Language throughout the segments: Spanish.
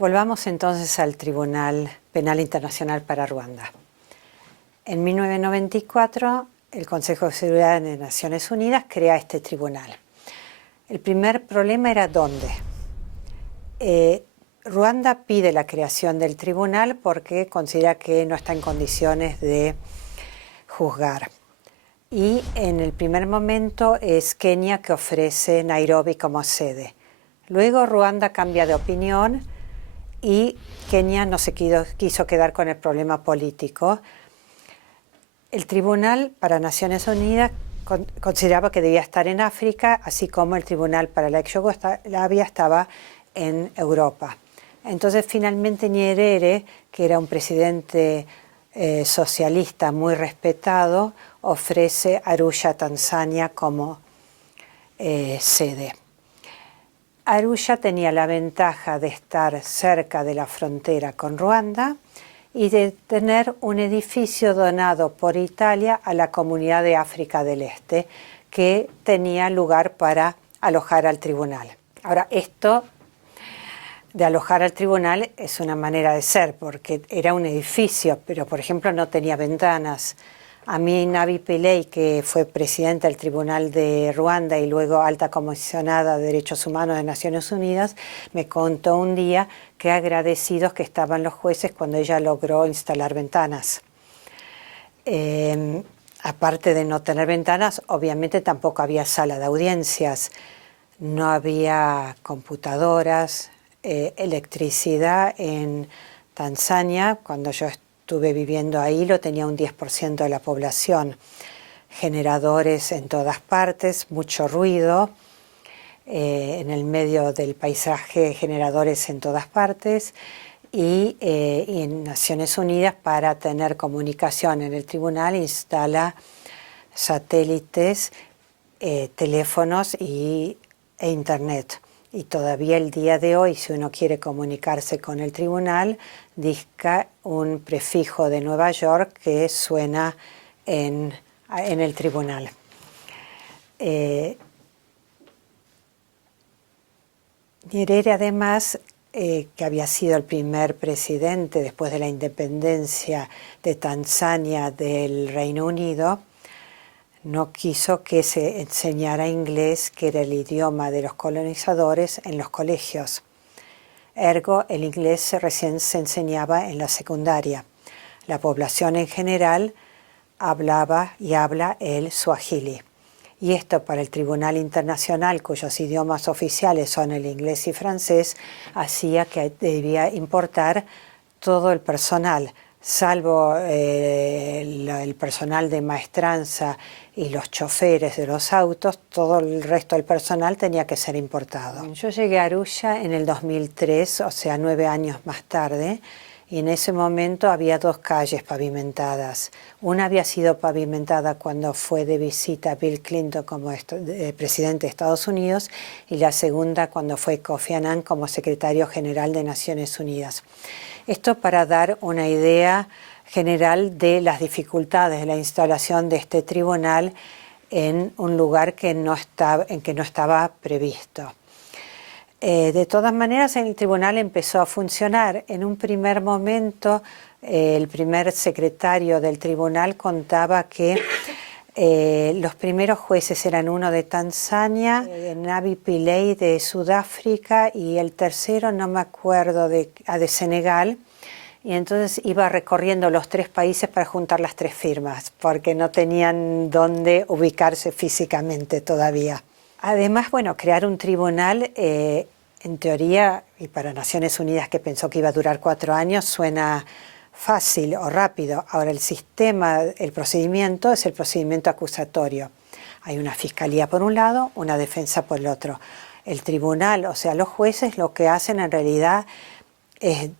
Volvamos entonces al Tribunal Penal Internacional para Ruanda. En 1994, el Consejo de Seguridad de Naciones Unidas crea este tribunal. El primer problema era dónde. Ruanda pide la creación del tribunal porque considera que no está en condiciones de juzgar. Y en el primer momento es Kenia que ofrece Nairobi como sede. Luego Ruanda cambia de opinión y Kenia no se quiso quedar con el problema político. El Tribunal para Naciones Unidas consideraba que debía estar en África, así como el Tribunal para la ex Yugoslavia estaba en Europa. Entonces finalmente Nyerere, que era un presidente socialista muy respetado, ofrece Arusha, Tanzania, como sede. Arusha tenía la ventaja de estar cerca de la frontera con Ruanda y de tener un edificio donado por Italia a la Comunidad de África del Este, que tenía lugar para alojar al tribunal. Ahora, esto de alojar al tribunal es una manera de ser, porque era un edificio, pero por ejemplo no tenía ventanas. A mí Navi Pillay, que fue presidenta del Tribunal de Ruanda y luego alta comisionada de Derechos Humanos de Naciones Unidas, me contó un día qué agradecidos que estaban los jueces cuando ella logró instalar ventanas. Aparte de no tener ventanas, obviamente tampoco había sala de audiencias, no había computadoras, electricidad en Tanzania, cuando yo estuve viviendo ahí, lo tenía un 10% de la población. Generadores en todas partes, mucho ruido, en el medio del paisaje, generadores en todas partes, y en Naciones Unidas, para tener comunicación en el tribunal, instala satélites, teléfonos e internet. Y todavía el día de hoy, si uno quiere comunicarse con el tribunal, dicta un prefijo de Nueva York que suena en el tribunal. Nyerere, además, que había sido el primer presidente después de la independencia de Tanzania del Reino Unido, no quiso que se enseñara inglés, que era el idioma de los colonizadores, en los colegios. Ergo, el inglés recién se enseñaba en la secundaria. La población en general hablaba y habla el suajili. Y esto para el Tribunal Internacional, cuyos idiomas oficiales son el inglés y francés, hacía que debía importar todo el personal, salvo el personal de maestranza y los choferes de los autos, todo el resto del personal tenía que ser importado. Yo llegué a Arusha en el 2003, o sea, 9 años más tarde, y en ese momento había 2 calles pavimentadas. Una había sido pavimentada cuando fue de visita Bill Clinton como presidente de Estados Unidos, y la segunda cuando fue Kofi Annan como secretario general de Naciones Unidas. Esto para dar una idea general de las dificultades de la instalación de este tribunal en un lugar que no estaba previsto. De todas maneras, el tribunal empezó a funcionar. En un primer momento, el primer secretario del tribunal contaba que los primeros jueces eran uno de Tanzania, Navi Pillay de Sudáfrica, y el tercero, no me acuerdo, de Senegal. Y entonces iba recorriendo los 3 países para juntar las 3 firmas, porque no tenían dónde ubicarse físicamente todavía. Además, bueno, crear un tribunal, en teoría, y para Naciones Unidas, que pensó que iba a durar 4 años, suena fácil o rápido. Ahora, el procedimiento es el procedimiento acusatorio. Hay una fiscalía por un lado, una defensa por el otro. El tribunal, o sea, los jueces, lo que hacen en realidad es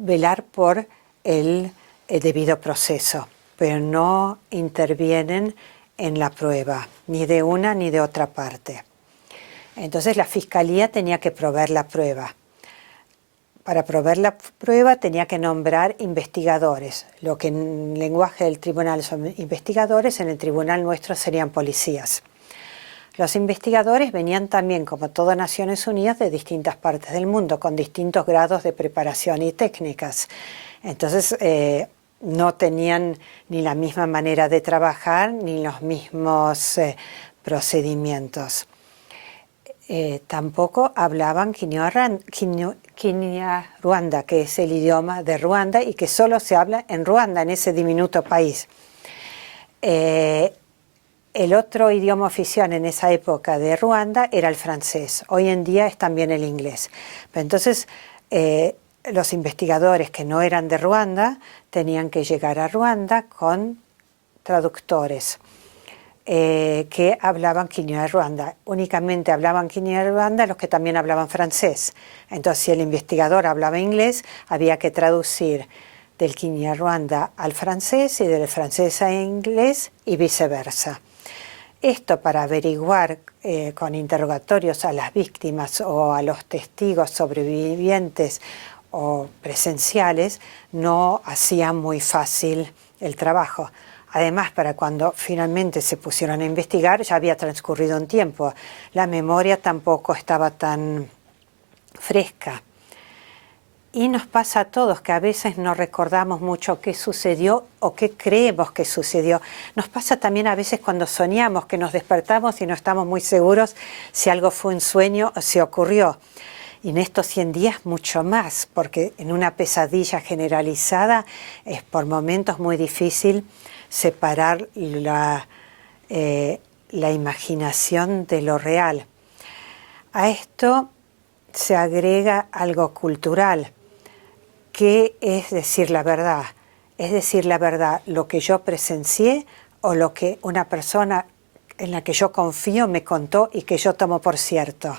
velar por el debido proceso, pero no intervienen en la prueba, ni de una ni de otra parte. Entonces la fiscalía tenía que proveer la prueba. Para proveer la prueba tenía que nombrar investigadores. Lo que en lenguaje del tribunal son investigadores, en el tribunal nuestro serían policías. Los investigadores venían también, como todas Naciones Unidas, de distintas partes del mundo, con distintos grados de preparación y técnicas. Entonces, no tenían ni la misma manera de trabajar, ni los mismos procedimientos. Tampoco hablaban Kinyarwanda, que es el idioma de Ruanda y que solo se habla en Ruanda, en ese diminuto país. El otro idioma oficial en esa época de Ruanda era el francés. Hoy en día es también el inglés. Entonces, los investigadores que no eran de Ruanda tenían que llegar a Ruanda con traductores que hablaban Kinyarwanda. Únicamente hablaban Kinyarwanda los que también hablaban francés. Entonces, si el investigador hablaba inglés, había que traducir del Kinyarwanda al francés y del francés a inglés y viceversa. Esto para averiguar con interrogatorios a las víctimas o a los testigos sobrevivientes o presenciales no hacía muy fácil el trabajo. Además, para cuando finalmente se pusieron a investigar ya había transcurrido un tiempo. La memoria tampoco estaba tan fresca. Y nos pasa a todos que a veces no recordamos mucho qué sucedió o qué creemos que sucedió. Nos pasa también a veces cuando soñamos, que nos despertamos y no estamos muy seguros si algo fue un sueño o si ocurrió. Y en estos 100 días mucho más, porque en una pesadilla generalizada es por momentos muy difícil separar la imaginación de lo real. A esto se agrega algo cultural, que es decir la verdad. Es decir la verdad, lo que yo presencié o lo que una persona en la que yo confío me contó y que yo tomo por cierto.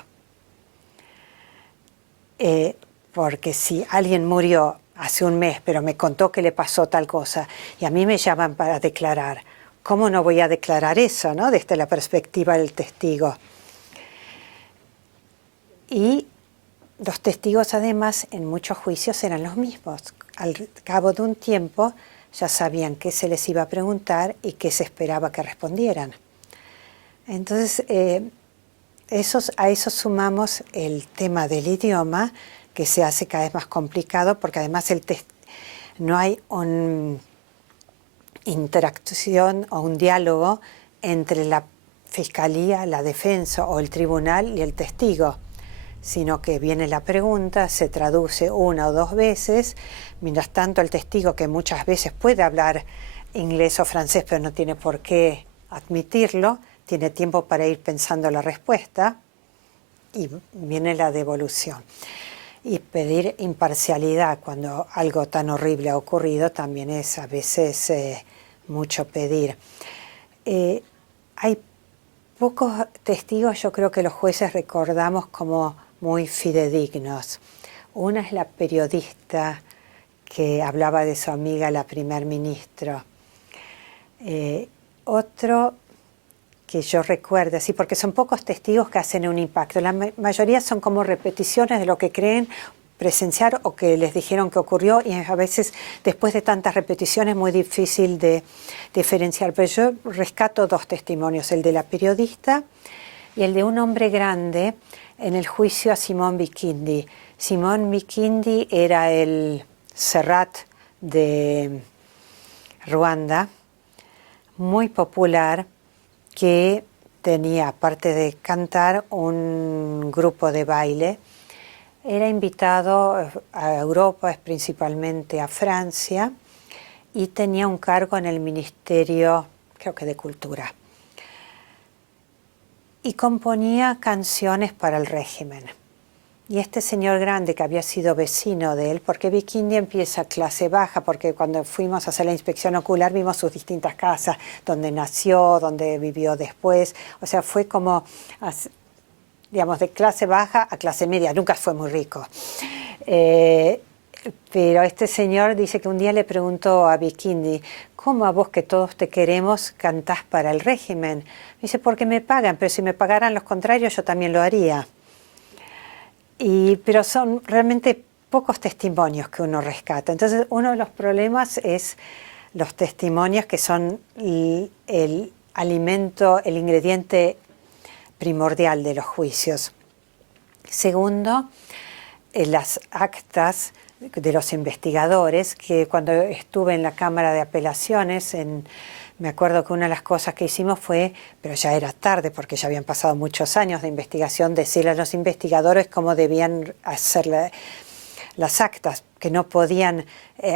Porque si alguien murió hace un mes, pero me contó que le pasó tal cosa, y a mí me llaman para declarar, ¿cómo no voy a declarar eso, no? Desde la perspectiva del testigo. Y los testigos, además, en muchos juicios eran los mismos. Al cabo de un tiempo ya sabían qué se les iba a preguntar y qué se esperaba que respondieran. Entonces, a eso sumamos el tema del idioma, que se hace cada vez más complicado, porque además no hay una interacción o un diálogo entre la fiscalía, la defensa o el tribunal y el testigo, sino que viene la pregunta, se traduce una o dos veces, mientras tanto el testigo, que muchas veces puede hablar inglés o francés, pero no tiene por qué admitirlo, tiene tiempo para ir pensando la respuesta y viene la devolución. Y pedir imparcialidad cuando algo tan horrible ha ocurrido también es a veces mucho pedir. Hay pocos testigos, yo creo que los jueces recordamos como muy fidedignos. Una es la periodista que hablaba de su amiga, la primer ministro. Otro que yo recuerdo, así, porque son pocos testigos que hacen un impacto. La mayoría son como repeticiones de lo que creen presenciar o que les dijeron que ocurrió, y a veces después de tantas repeticiones es muy difícil de diferenciar. Pero yo rescato dos testimonios, el de la periodista y el de un hombre grande en el juicio a Simón Bikindi. Simón Bikindi era el Serrat de Ruanda, muy popular, que tenía, aparte de cantar, un grupo de baile. Era invitado a Europa, principalmente a Francia, y tenía un cargo en el Ministerio, creo que de Cultura. Y componía canciones para el régimen. Y este señor grande, que había sido vecino de él, porque Bikindi empieza clase baja, porque cuando fuimos a hacer la inspección ocular vimos sus distintas casas, donde nació, donde vivió después. O sea, fue como, digamos, de clase baja a clase media. Nunca fue muy rico. Pero este señor dice que un día le preguntó a Bikindi, ¿cómo a vos, que todos te queremos, cantás para el régimen? Dice, porque me pagan, pero si me pagaran los contrarios yo también lo haría. Pero son realmente pocos testimonios que uno rescata. Entonces, uno de los problemas es los testimonios que son el alimento, el ingrediente primordial de los juicios. Segundo, las actas de los investigadores, que cuando estuve en la Cámara de Apelaciones, me acuerdo que una de las cosas que hicimos fue, pero ya era tarde porque ya habían pasado muchos años de investigación, decirle a los investigadores cómo debían hacer las actas, que no podían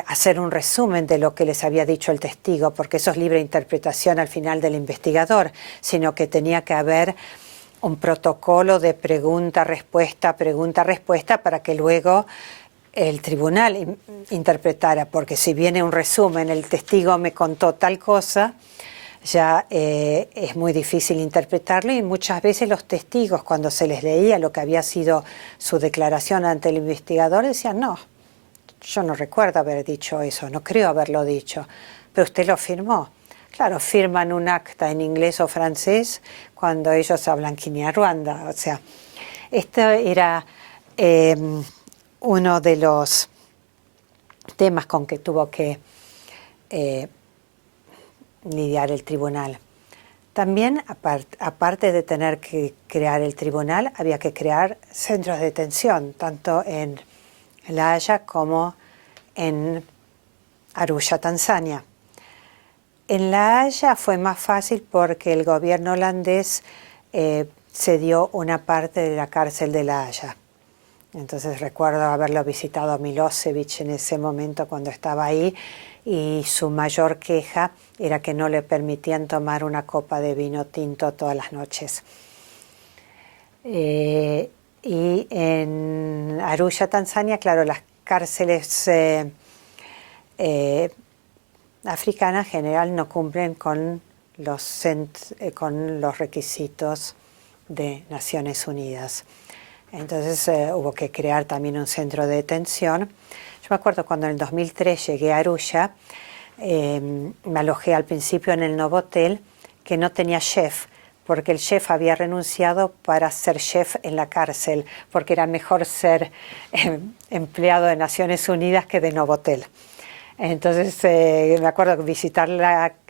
hacer un resumen de lo que les había dicho el testigo, porque eso es libre interpretación al final del investigador, sino que tenía que haber un protocolo de pregunta-respuesta para que luego el tribunal interpretara, porque si viene un resumen, el testigo me contó tal cosa, ya es muy difícil interpretarlo, y muchas veces los testigos, cuando se les leía lo que había sido su declaración ante el investigador, decían, no, yo no recuerdo haber dicho eso, no creo haberlo dicho, pero usted lo firmó. Claro, firman un acta en inglés o francés cuando ellos hablan Kinyarwanda. O sea, esto era uno de los temas con que tuvo que lidiar el tribunal. También, aparte de tener que crear el tribunal, había que crear centros de detención, tanto en La Haya como en Arusha, Tanzania. En La Haya fue más fácil porque el gobierno holandés cedió una parte de la cárcel de La Haya. Entonces recuerdo haberlo visitado a Milosevic en ese momento cuando estaba ahí, y su mayor queja era que no le permitían tomar una copa de vino tinto todas las noches. Y en Arusha, Tanzania, claro, las cárceles africanas en general no cumplen con los requisitos de Naciones Unidas. Entonces hubo que crear también un centro de detención. Yo me acuerdo cuando en el 2003 llegué a Arusha, me alojé al principio en el Novotel, que no tenía chef, porque el chef había renunciado para ser chef en la cárcel, porque era mejor ser empleado de Naciones Unidas que de Novotel. Entonces me acuerdo de visitar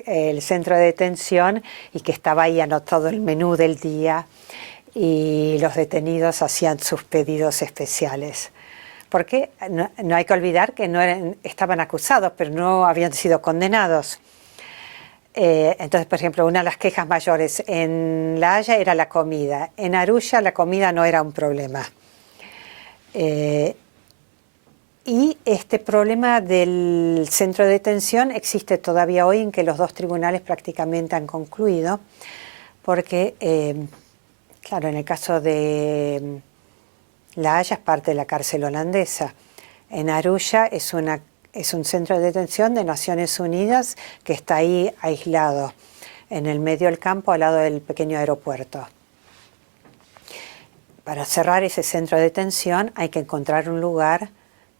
el centro de detención y que estaba ahí anotado el menú del día, y los detenidos hacían sus pedidos especiales. Porque no hay que olvidar que estaban acusados, pero no habían sido condenados. Entonces, por ejemplo, una de las quejas mayores en La Haya era la comida. En Arusha la comida no era un problema. Y este problema del centro de detención existe todavía hoy, en que los dos tribunales prácticamente han concluido, porque, claro, en el caso de La Haya es parte de la cárcel holandesa. En Arusha es un centro de detención de Naciones Unidas que está ahí aislado, en el medio del campo, al lado del pequeño aeropuerto. Para cerrar ese centro de detención hay que encontrar un lugar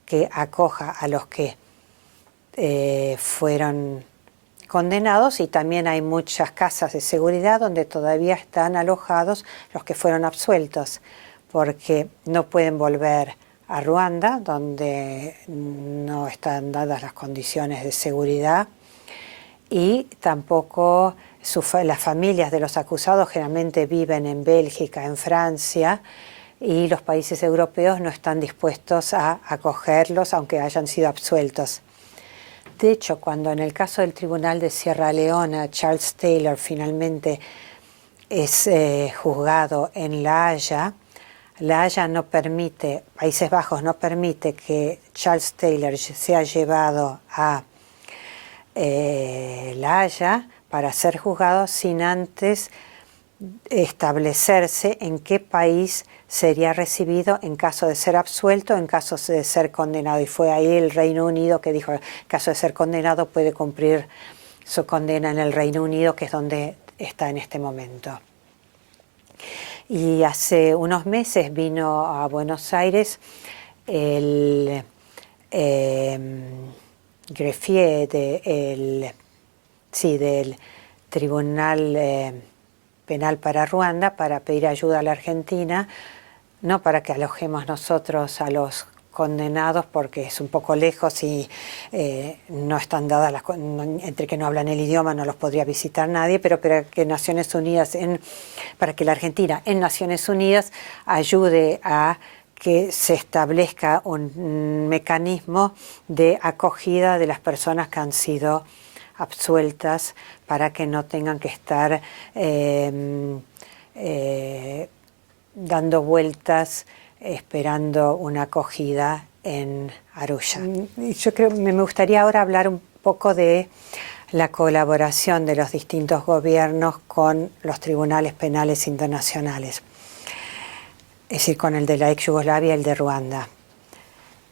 que acoja a los que fueron condenados, y también hay muchas casas de seguridad donde todavía están alojados los que fueron absueltos, porque no pueden volver a Ruanda, donde no están dadas las condiciones de seguridad, y tampoco las familias de los acusados generalmente viven en Bélgica, en Francia, y los países europeos no están dispuestos a acogerlos aunque hayan sido absueltos. De hecho, cuando en el caso del Tribunal de Sierra Leona, Charles Taylor finalmente es juzgado en La Haya no permite, Países Bajos no permite que Charles Taylor sea llevado a La Haya para ser juzgado sin antes establecerse en qué país sería recibido en caso de ser absuelto, en caso de ser condenado. Y fue ahí el Reino Unido que dijo, en caso de ser condenado puede cumplir su condena en el Reino Unido, que es donde está en este momento. Y hace unos meses vino a Buenos Aires el greffier del Tribunal Penal para Ruanda, para pedir ayuda a la Argentina, no para que alojemos nosotros a los condenados porque es un poco lejos y no están dadas entre que no hablan el idioma no los podría visitar nadie, pero para que Naciones Unidas, para que la Argentina en Naciones Unidas ayude a que se establezca un mecanismo de acogida de las personas que han sido absueltas para que no tengan que estar dando vueltas esperando una acogida en Arusha. Yo creo me gustaría ahora hablar un poco de la colaboración de los distintos gobiernos con los tribunales penales internacionales, es decir, con el de la ex Yugoslavia y el de Ruanda.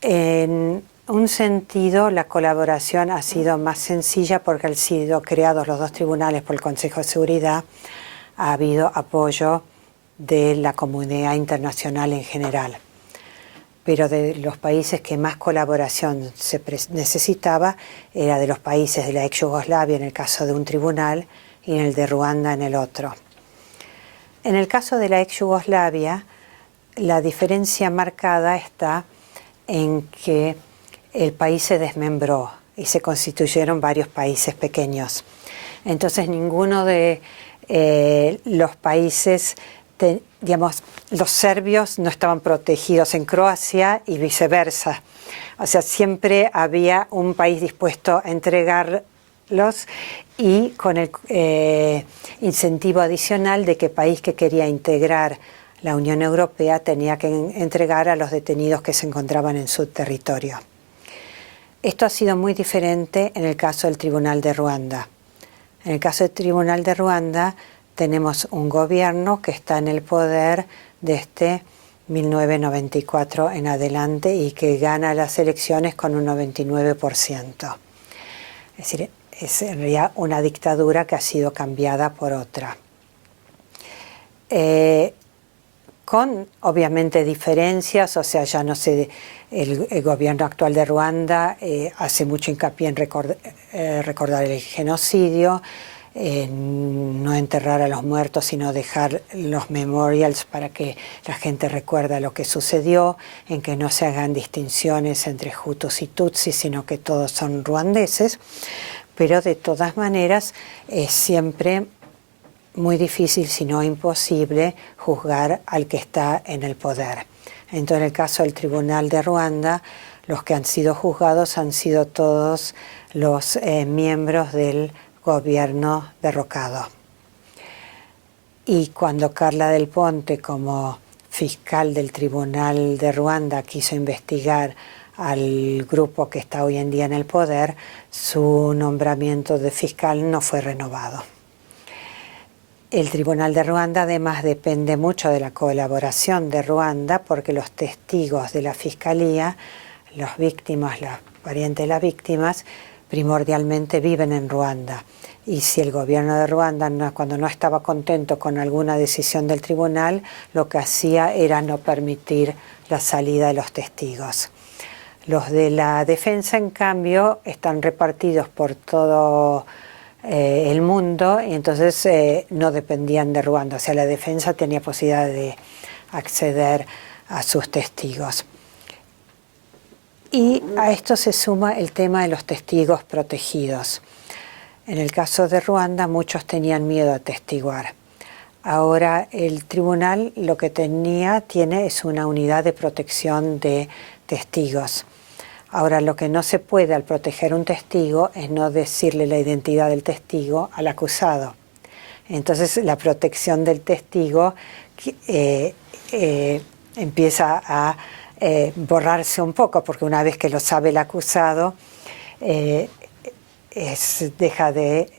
En un sentido, la colaboración ha sido más sencilla porque han sido creados los dos tribunales por el Consejo de Seguridad, ha habido apoyo de la comunidad internacional en general. Pero de los países que más colaboración se necesitaba era de los países de la ex Yugoslavia en el caso de un tribunal y en el de Ruanda en el otro. En el caso de la ex Yugoslavia, la diferencia marcada está en que el país se desmembró y se constituyeron varios países pequeños. Entonces ninguno de los países, digamos, los serbios no estaban protegidos en Croacia y viceversa. O sea, siempre había un país dispuesto a entregarlos y con el incentivo adicional de que el país que quería integrar la Unión Europea tenía que entregar a los detenidos que se encontraban en su territorio. Esto ha sido muy diferente en el caso del Tribunal de Ruanda. En el caso del Tribunal de Ruanda tenemos un gobierno que está en el poder desde 1994 en adelante y que gana las elecciones con un 99%. Es decir, es en realidad una dictadura que ha sido cambiada por otra. Con obviamente diferencias, o sea, ya no sé, el gobierno actual de Ruanda hace mucho hincapié en recordar el genocidio, no enterrar a los muertos, sino dejar los memorials para que la gente recuerde lo que sucedió, en que no se hagan distinciones entre Hutus y Tutsis, sino que todos son ruandeses, pero de todas maneras es siempre muy difícil, si no imposible, juzgar al que está en el poder. Entonces, en el caso del Tribunal de Ruanda, los que han sido juzgados han sido todos los miembros del gobierno derrocado. Y cuando Carla Del Ponte, como fiscal del Tribunal de Ruanda, quiso investigar al grupo que está hoy en día en el poder, su nombramiento de fiscal no fue renovado. El Tribunal de Ruanda además depende mucho de la colaboración de Ruanda porque los testigos de la Fiscalía, las víctimas, los parientes de las víctimas, primordialmente viven en Ruanda. Y si el gobierno de Ruanda, cuando no estaba contento con alguna decisión del tribunal, lo que hacía era no permitir la salida de los testigos. Los de la defensa, en cambio, están repartidos por todo el mundo y entonces no dependían de Ruanda. O sea, la defensa tenía posibilidad de acceder a sus testigos. Y a esto se suma el tema de los testigos protegidos. En el caso de Ruanda, muchos tenían miedo a testiguar. Ahora el tribunal lo que tiene es una unidad de protección de testigos. Ahora, lo que no se puede al proteger un testigo es no decirle la identidad del testigo al acusado. Entonces, la protección del testigo empieza a borrarse un poco, porque una vez que lo sabe el acusado, deja de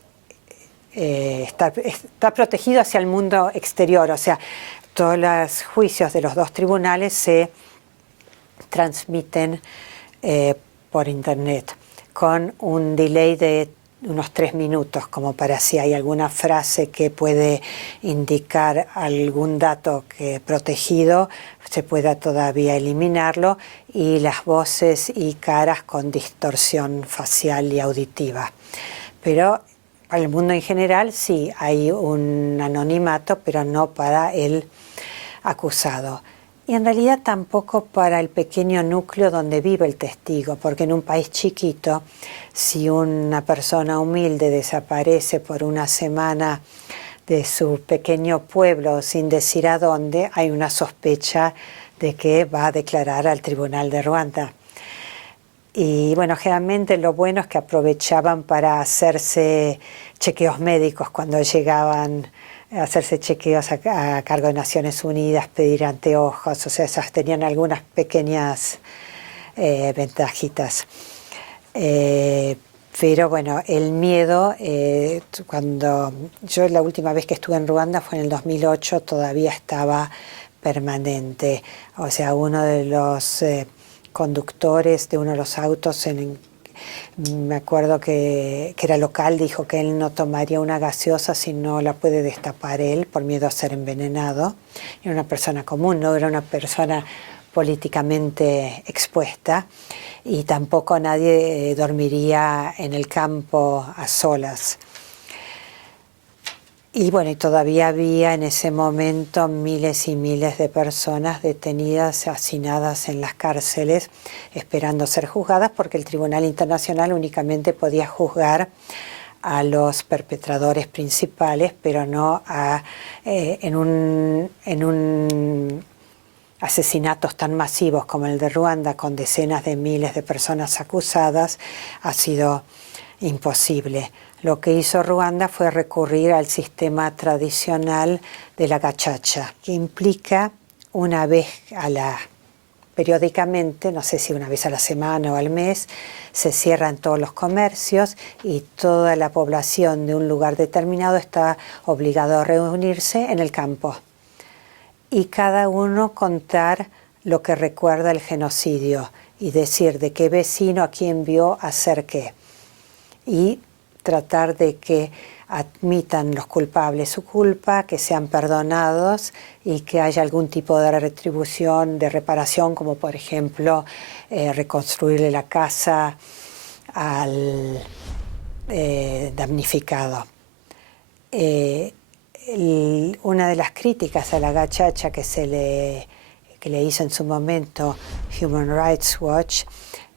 está protegido hacia el mundo exterior. O sea, todos los juicios de los dos tribunales se transmiten por internet con un delay de unos 3 minutos, como para si hay alguna frase que puede indicar algún dato que protegido, se pueda todavía eliminarlo, y las voces y caras con distorsión facial y auditiva. Pero para el mundo en general sí hay un anonimato, pero no para el acusado. y en realidad tampoco para el pequeño núcleo donde vive el testigo, porque en un país chiquito, si una persona humilde desaparece por una semana de su pequeño pueblo sin decir a dónde, hay una sospecha de que va a declarar al Tribunal de Ruanda. Y bueno, generalmente lo bueno es que aprovechaban para hacerse chequeos médicos cuando llegaban, a hacerse chequeos a cargo de Naciones Unidas, pedir anteojos, o sea, esas tenían algunas pequeñas ventajitas. Pero bueno, el miedo, cuando yo la última vez que estuve en Ruanda fue en el 2008, todavía estaba permanente. O sea, uno de los conductores de uno de los autos, me acuerdo que era local, dijo que él no tomaría una gaseosa si no la puede destapar él por miedo a ser envenenado. Era una persona común, no era una persona políticamente expuesta, y tampoco nadie dormiría en el campo a solas. Y bueno, y todavía había en ese momento miles y miles de personas detenidas, hacinadas en las cárceles, esperando ser juzgadas, porque el Tribunal Internacional únicamente podía juzgar a los perpetradores principales, pero no en un asesinatos tan masivos como el de Ruanda, con decenas de miles de personas acusadas, ha sido imposible. Lo que hizo Ruanda fue recurrir al sistema tradicional de la gachacha, que implica una vez periódicamente, no sé si una vez a la semana o al mes, se cierran todos los comercios y toda la población de un lugar determinado está obligado a reunirse en el campo. Y cada uno contar lo que recuerda el genocidio y decir de qué vecino a quién vio hacer qué. Y tratar de que admitan los culpables su culpa, que sean perdonados y que haya algún tipo de retribución, de reparación, como por ejemplo reconstruirle la casa al damnificado. Una de las críticas a la gachacha que le hizo en su momento Human Rights Watch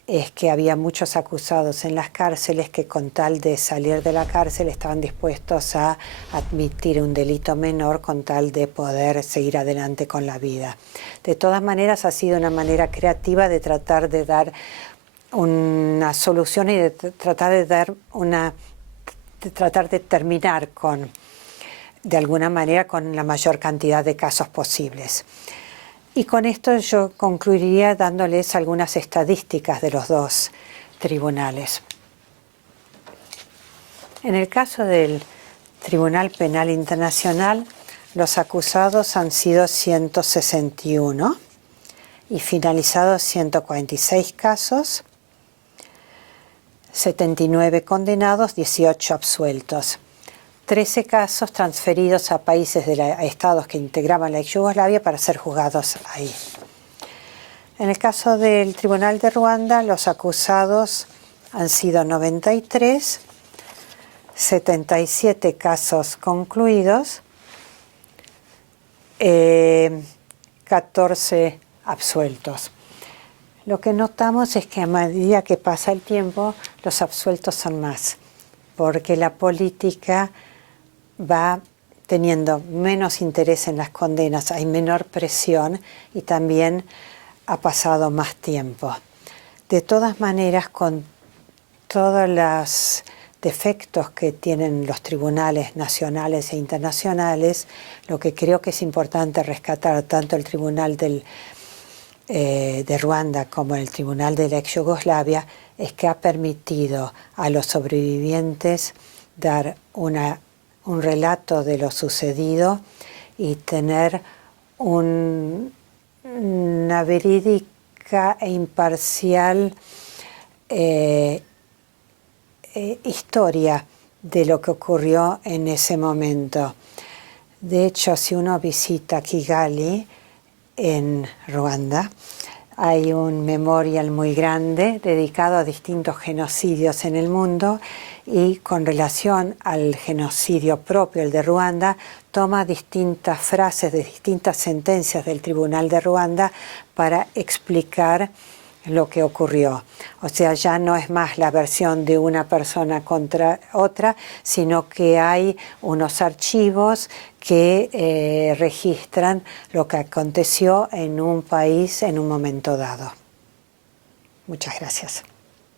es que había muchos acusados en las cárceles que con tal de salir de la cárcel estaban dispuestos a admitir un delito menor con tal de poder seguir adelante con la vida. De todas maneras, ha sido una manera creativa de tratar de dar una solución y de tratar de terminar de alguna manera con la mayor cantidad de casos posibles. Y con esto yo concluiría dándoles algunas estadísticas de los dos tribunales. En el caso del Tribunal Penal Internacional, los acusados han sido 161 y finalizados 146 casos, 79 condenados, 18 absueltos. 13 casos transferidos a países a estados que integraban la ex Yugoslavia para ser juzgados ahí. En el caso del Tribunal de Ruanda, los acusados han sido 93, 77 casos concluidos, 14 absueltos. Lo que notamos es que a medida que pasa el tiempo, los absueltos son más, porque la política va teniendo menos interés en las condenas, hay menor presión y también ha pasado más tiempo. De todas maneras, con todos los defectos que tienen los tribunales nacionales e internacionales, lo que creo que es importante rescatar tanto el Tribunal de Ruanda como el Tribunal de la ex Yugoslavia es que ha permitido a los sobrevivientes dar un relato de lo sucedido y tener una verídica e imparcial historia de lo que ocurrió en ese momento. De hecho, si uno visita Kigali en Ruanda, hay un memorial muy grande dedicado a distintos genocidios en el mundo y con relación al genocidio propio, el de Ruanda, toma distintas frases de distintas sentencias del Tribunal de Ruanda para explicar lo que ocurrió. O sea, ya no es más la versión de una persona contra otra, sino que hay unos archivos que registran lo que aconteció en un país en un momento dado. Muchas gracias.